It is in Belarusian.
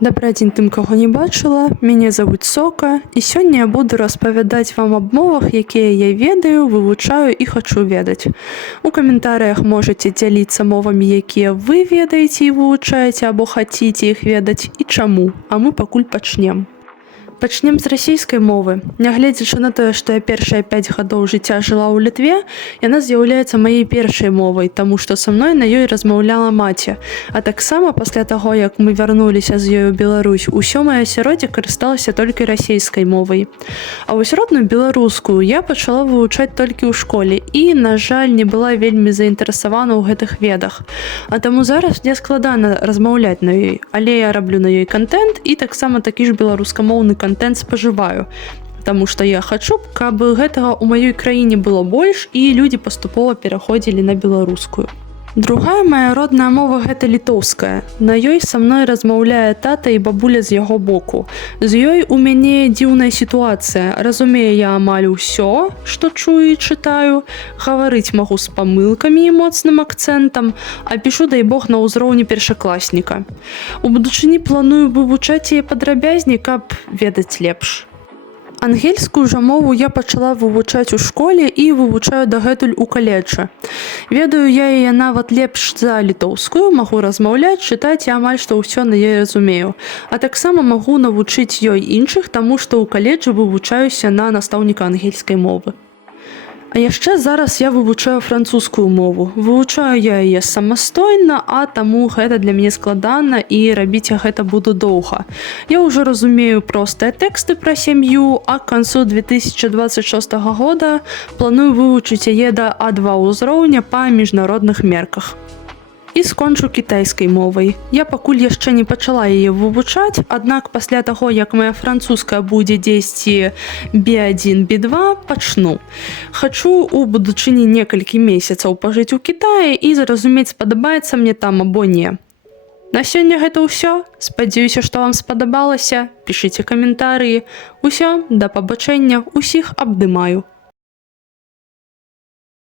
Добрый дзень тым, каго не бачыла, мяне завуць Сока, і сёння я буду распавядаць вам аб мовах, якія я ведаю, вывучаю і хачу ведаць. У каментарыях можаце дзяліцца мовамі, якія вы ведаеце і вывучаеце або хаціце іх ведаць і чаму, а мы пакуль пачнем. Пачнем з расійскай мовы. Нягледзячы на тое, што я першыя 5 гадоў жыцця жыла ў Літве, яна з'яўляецца маёй першай мовай, таму што са мной на ёй размаўляла маці. А таксама пасля таго, як мы вярнуліся з ёй у Беларусь, усё маё асяроддзе карысталася толькі расійскай мовай. А вось родную беларускую я пачала вывучаць толькі ў школе і, на жаль, не была вельмі заінтарэсавана ў гэтых ведах. А таму зараз мне складана размаўляць на ёй, але я раблю на ёй кантэнт і таксама такі ж беларускамоўны контент спажываю, таму што я хачу, каб гэтага ў маёй краіне было больш і людзі паступова пераходзілі на беларускую. Другая моя родная мова гэта літоўская. На ёй са мной размаўляе тата і бабуля з яго боку. З ёй у мяне дзіўная сітуацыя. Разумею я амаль усё, што чую і чытаю. Гаварыць магу з памылкамі і моцным акцэнтам, а пішу, дай Бог, на ўзроўні першакласніка. У будучыні планую вывучаць яе падрабязней, каб ведаць лепш. Ангельскую жа мову я пачала вывучаць у школе і вывучаю дагэтуль у каледжы. Ведаю я яе нават лепш за літоўскую, магу размаўляць, чытаць і амаль што ўсё на ёй разумею. А таксама магу навучыць ёй іншых, таму што ў каледжы вывучаюся на настаўніка ангельскай мовы. А яшчэ зараз я вывучаю французскую мову. Вывучаю я яе самастойна, а таму гэта для мяне складана і рабіць я гэта буду доўга. Я ўжо разумею простыя тэксты пра сям'ю, а к канцу 2026 года планую вывучыць яе да А2 ўзроўня па міжнародных мерках. І скончу кітайскай мовай. Я пакуль яшчэ не пачала яе вывучаць, аднак пасля таго, як моя французская будзе дзесьці B1, B2, пачну. Хачу у будучыні некалькі месяцаў пажыць у Кітаі і зразумець, спадабаецца мне там або не. На сёння гэта ўсё. Спадзяюся, што вам спадабалася. Пішыце каментарыі. Усё, да пабачэння, усіх абдымаю.